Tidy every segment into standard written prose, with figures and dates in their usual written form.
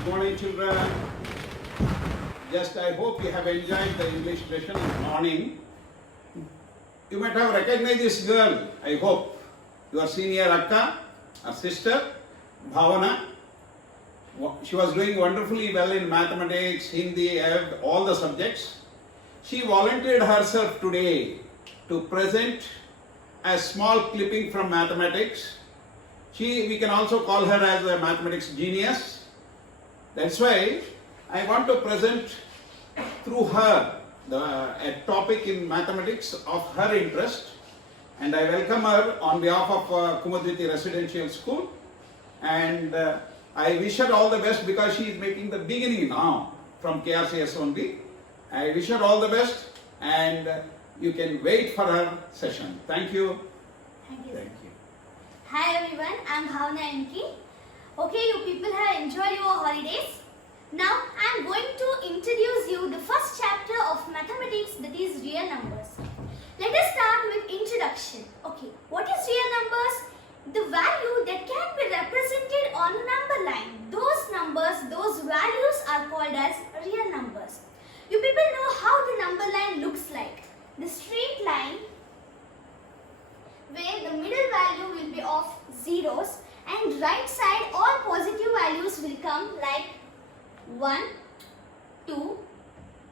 Good morning, children. Just I hope you have enjoyed the English lesson in the morning. You might have recognized this girl, I hope. Your senior Akka, her sister, Bhavana. She was doing wonderfully well in mathematics, Hindi, all the subjects. She volunteered herself today to present a small clipping from mathematics. We can also call her as a mathematics genius. That's why I want to present through her a topic in mathematics of her interest, and I welcome her on behalf of Kumadviti Residential School, and I wish her all the best because she is making the beginning now from KRCS only. I wish her all the best, and you can wait for her session. Thank you. Thank you. Thank you. Hi everyone, I'm Bhavna Enki. Okay, you people have enjoyed your holidays. Now I'm going to introduce you the first chapter of mathematics, that is real numbers. Let us start with introduction. Okay, what is real numbers? The value that can be represented on a number line. Those numbers, those values are called as real numbers. You people know how the number line looks like. The straight line where the middle value will be of zeros and right side all positive values will come like 1, 2,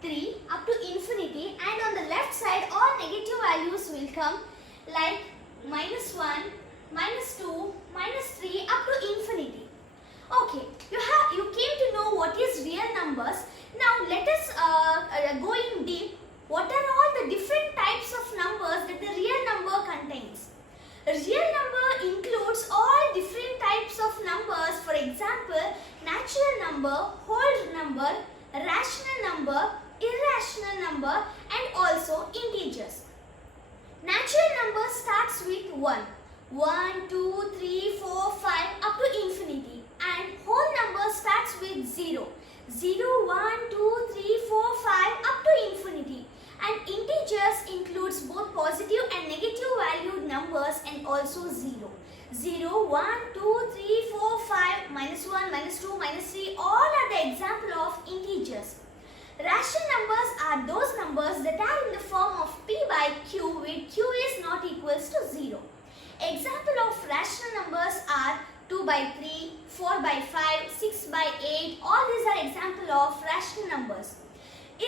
3 up to infinity, and on the left side all negative values will come like -1, -2, -3 up to infinity. Okay, you came to know what is real numbers. Now let us go in deep. What are all the different types of numbers that the real number contains? A real number includes all different types of numbers. For example, natural number, whole number, rational number, irrational number, and also integers. Natural number starts with 1. 1, 2, 3, 4, 5 up to infinity, and whole number starts with 0. 0, 1, 2, 3, 4, 5 up to infinity. And integers includes both positive and negative valued numbers and also 0. 0, 1, 2, 3, 4, 5, -1, -2, -3, all are the example of integers. Rational numbers are those numbers that are in the form of p by q, where q is not equals to 0. Example of rational numbers are 2 by 3, 4 by 5, 6 by 8, all these are example of rational numbers.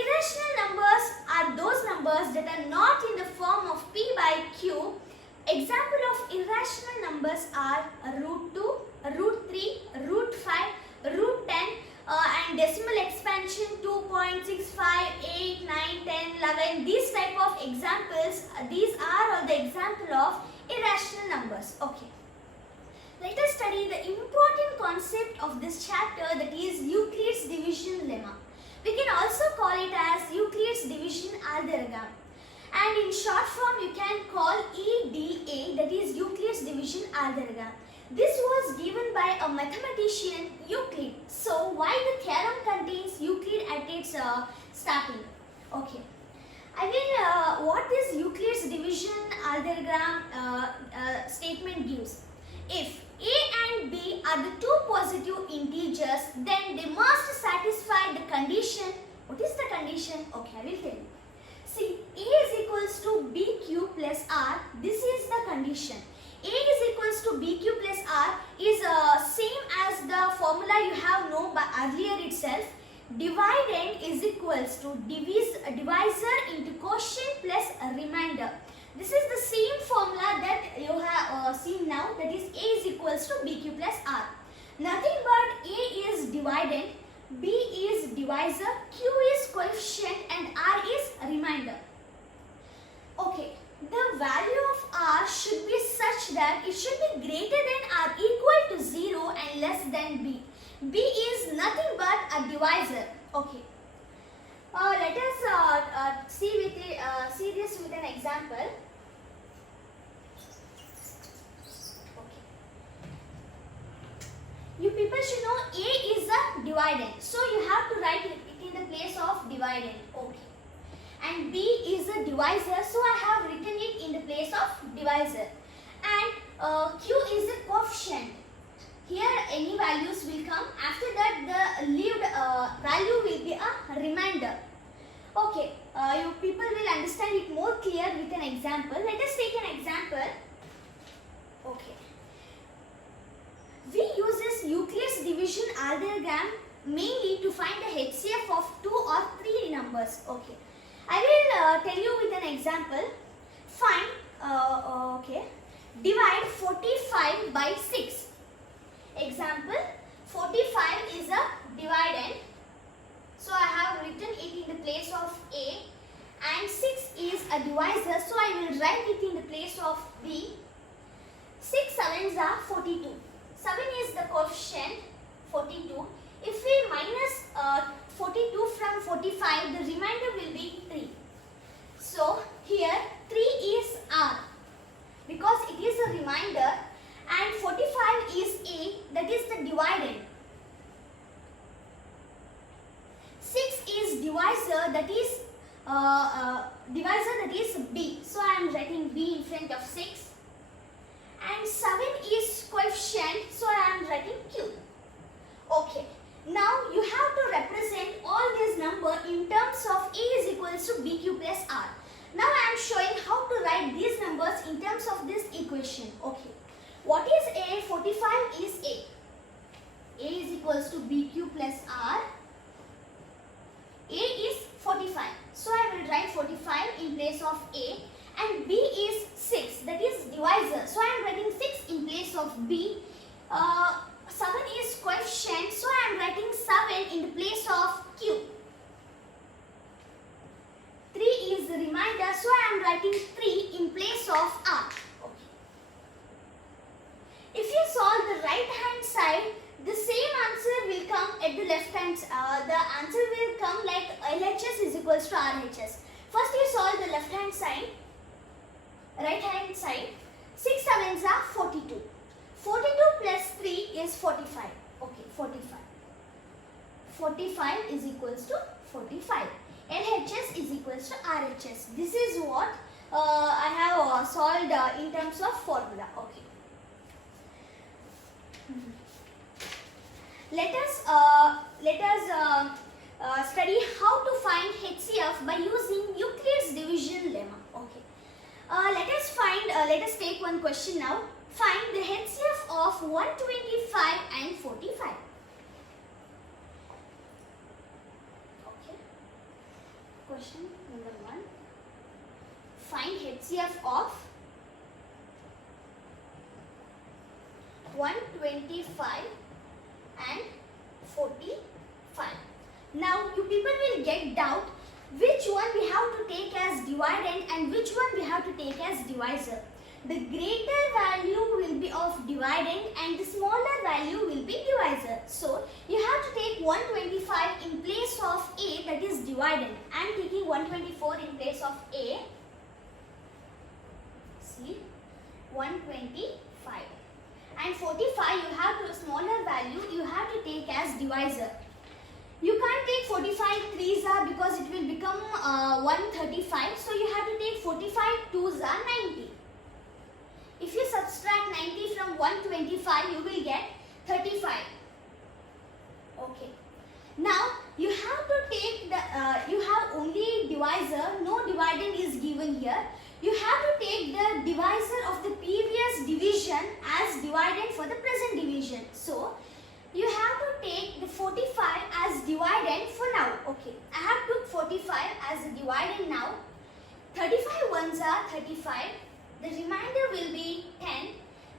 Irrational numbers are those numbers that are not in the form of p by q. Example of irrational numbers are √2, √3, √5, √10 and decimal expansion 2.65, 8, 9, 10, 11. These type of examples, these are all the example of irrational numbers. Okay. Let us study the important concept of this chapter, that is Euclid's division lemma. We can also call it as Euclid's division algorithm, and in short form you can call EDA, that is Euclid's division algorithm. This was given by a mathematician Euclid. So why the theorem contains Euclid at its starting? Okay, I will what this Euclid's division algorithm statement gives. If a and b are the two positive integers, then they must satisfy the condition. What is the condition? Okay, I will tell you. See, a is equals to bq plus r. This is the condition. A is equals to bq plus r is same as the formula you have known by earlier itself. Dividend is equals to divisor into quotient plus a remainder. This is the same formula that you have seen now, that is a is equals to bq plus r. Nothing but a is dividend, b is divisor, q is coefficient and r is remainder. Okay, the value of r should be such that it should be greater than or equal to 0 and less than b. b is nothing but a divisor. Okay. Let us see this with an example. Okay. You people should know a is a dividend, so you have to write it in the place of dividend. Okay. And b is a divisor, so I have written it in the place of divisor. And q is a coefficient. Here any values will come. After that the example. Let us take an example. Okay. We use this Euclid's division algorithm mainly to find the HCF of 2 or 3 numbers. Okay. I will tell you with an example. Find, okay, divide 45 by 6. Example, 45 is a dividend. So I have written it in the place of A, and 6 is a divisor. So I will write it in the place of B. 6 sevens are 42. 7 is the coefficient, 42. If we minus 42 from 45, the remainder will be 3. So here 3 is R because it is a remainder, and 45 is A, that is the dividend. 6 is divisor, that is B. So I am writing B in front of 6. And 7 is coefficient, so I am writing Q. Okay. Now you have to represent all these numbers in terms of A is equals to BQ plus R. Now I am showing how to write these numbers in terms of this equation. Okay. What is A? 45 is A. A is equals to BQ plus R. A is 45. So I will write 45 in place of A. And B is 6, that is divisor. So I am writing 6 in place of B. 7 is coefficient, so I am writing 7 in the place of Q. 3 is the remainder, so I am writing 3 in place of R. Okay. If you solve the right hand side, the same answer will come at the left hand side. The answer will come like LHS is equals to RHS. First you solve the left hand side. Right hand side, 6 sevens are 42. 42 plus 3 is 45. Okay, 45. 45 is equals to 45. LHS is equals to RHS. This is what I have solved in terms of formula. Okay. Let us study how to find HCF by using Euclid's division lemma. Okay. Let us take one question now. Find the HCF of 125 and 45. Okay. Question number 1. Find HCF of 125 and 45. Now you people will get doubt which one we have to take as dividend and which one we have to take as divisor. The greater value will be of dividend and the smaller value will be divisor. So you have to take 125 in place of A, that is dividend. I am taking 124 in place of A. See, 125. And 45 you have to smaller value you have to take as divisor. You can't take 45 3s are because it will become 135. So you have to take 45 2s are 90. If you subtract 90 from 125, you will get 35. Okay. Now you have to take the you have only divisor, no dividend is given here. You have to take the divisor of the previous division as dividend for the present division. So you have to take the 45 as dividend for now. Okay. I have took 45 as a dividend now. 35 ones are 35. The remainder will be 10.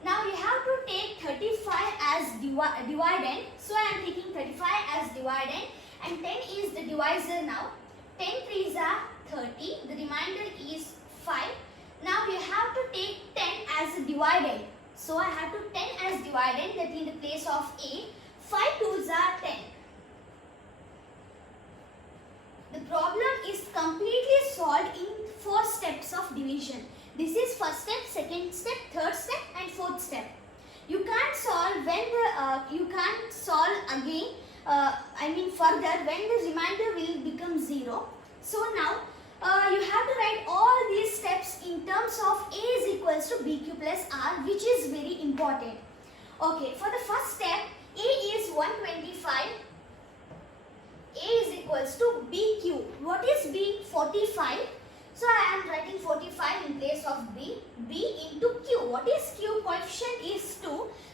Now you have to take 35 as dividend. So I am taking 35 as dividend and 10 is the divisor now. 10 3s are 30. The remainder is 5. Now you have to take 10 as a dividend. So I have to 10 as dividend, that in the place of A. 5 2s are 10. The problem is completely solved in 4 steps of division. This is first step, second step, third step and fourth step. You can't solve when you can't solve again, further when the remainder will become 0. So now you have to write all these steps in terms of A is equals to BQ plus R, which is very important. Okay, for the first step, A is 125. A is equals to BQ. What is B? 45. So I am writing 45 in place of B. B into Q. What is Q? Coefficient is 2.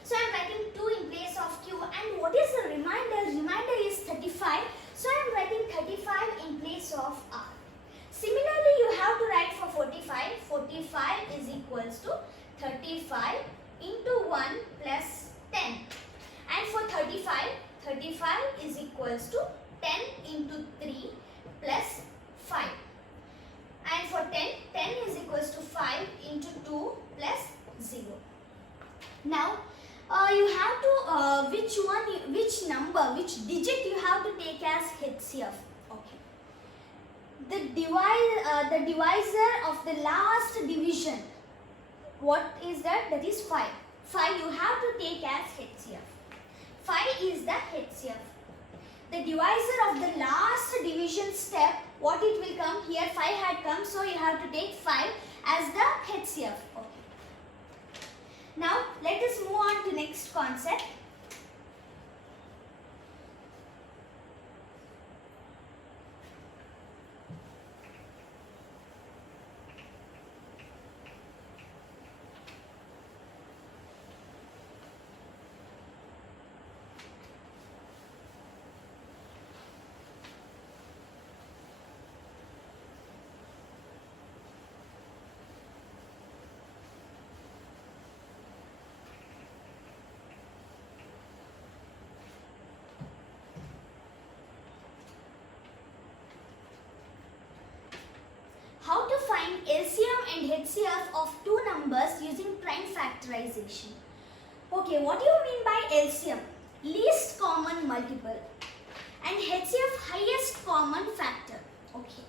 So I am writing 2 in place of Q. And what is the remainder? Remainder is 35. So I am writing 35 in place of R. Similarly, you have to write for 45. 45 is equals to 35 into 1 plus 10. And for 35, 35 is equals to 10 into 3 plus 5. And for 10, 10 is equals to 5 into 2 plus 0. Now, you have to, which number, which digit you have to take as HCF. Okay. The divisor of the last division, what is that? That is 5. 5 you have to take as HCF. 5 is the HCF. The divisor of the last division step, what it will come? Here 5 had come, so you have to take 5 as the HCF. Okay. Now let us move on to next concept. How to find LCM and HCF of two numbers using prime factorization. Okay, what do you mean by LCM? Least common multiple. And HCF, highest common factor. Okay.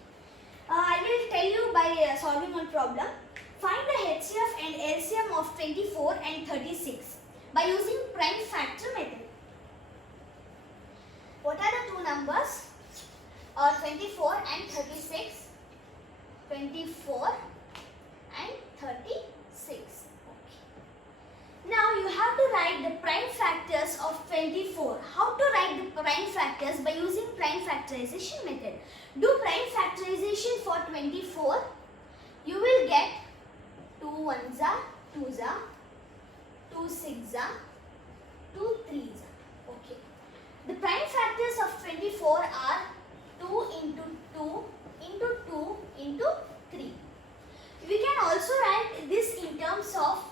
I will tell you by solving one problem. Find the HCF and LCM of 24 and 36 by using prime factor method. What are the two numbers? 24 and 36. 24 and 36. Okay. Now you have to write the prime factors of 24. How to write the prime factors? By using prime factorization method. Do prime factorization for 24. You will get 2 1s are 2s are, 2 6s are, 2 3s are. Okay. The prime factors of 24 are 2 into 2 into 2 into 3. We can also write this in terms of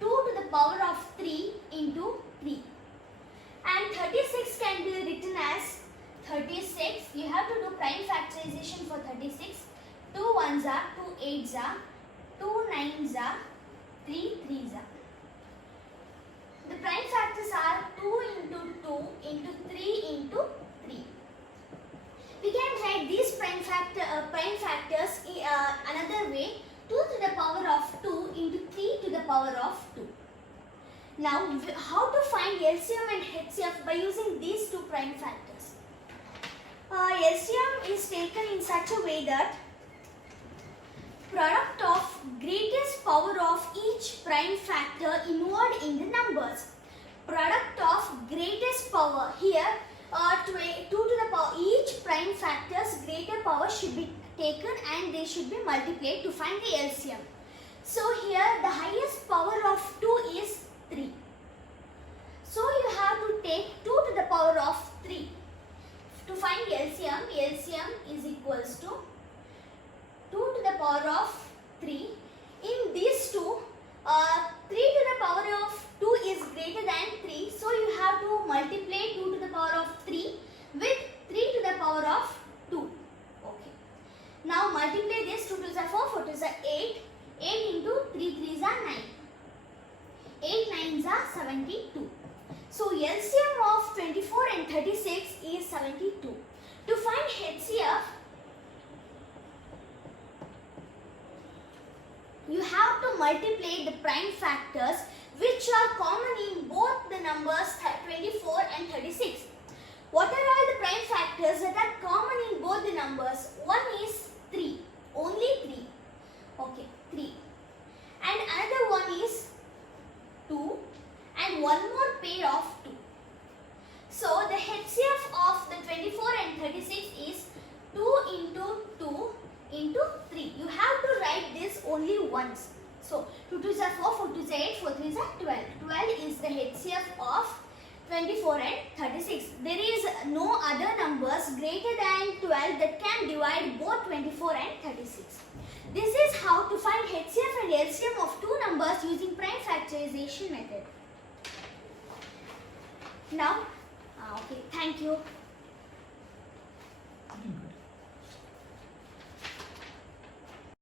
2 to the power of 3 into 3. And 36 can be written as 36. You have to do prime factorization for 36. 2 1s are, 2 8s are, 2 9s are, 3 3s are. The prime factors are 2 into 2 into 3 into 3. We can write these prime factors another way. 2 to the power of 2 into 3 to the power of 2. Now, how to find LCM and HCF by using these two prime factors? LCM is taken in such a way that product of greatest power of each prime factor involved in the numbers. Product of greatest power here. 2 to the power, each prime factor's greater power should be taken and they should be multiplied to find the LCM. So here the highest power of 2 is 3. So you have to take 2 to the power of 3. To find LCM, LCM is equals to 2 to the power of 3. In these two, 3 to the power of 2 is greater than 3. So you have to multiply 2 to the power of 3 with 3 to the power of 2. Okay. Now multiply this. 2 2s are 4, 4 2s are 8. 8 into 3 3s are 9. 8 9s are 72. So LCM of 24 and 36 is 72. To find HCF, you have to multiply the prime factors which are common in both the numbers 24 and 36. What are all the prime factors that are common in both the numbers? One is 3, only 3. Okay, 3. And another one is 2 and one more pair of 2. So the HCF of the 24 and 36 is 2 into 2 into 3. You have is a 12. 12 is the HCF of 24 and 36. There is no other numbers greater than 12 that can divide both 24 and 36. This is how to find HCF and LCM of two numbers using prime factorization method. Now, okay, thank you.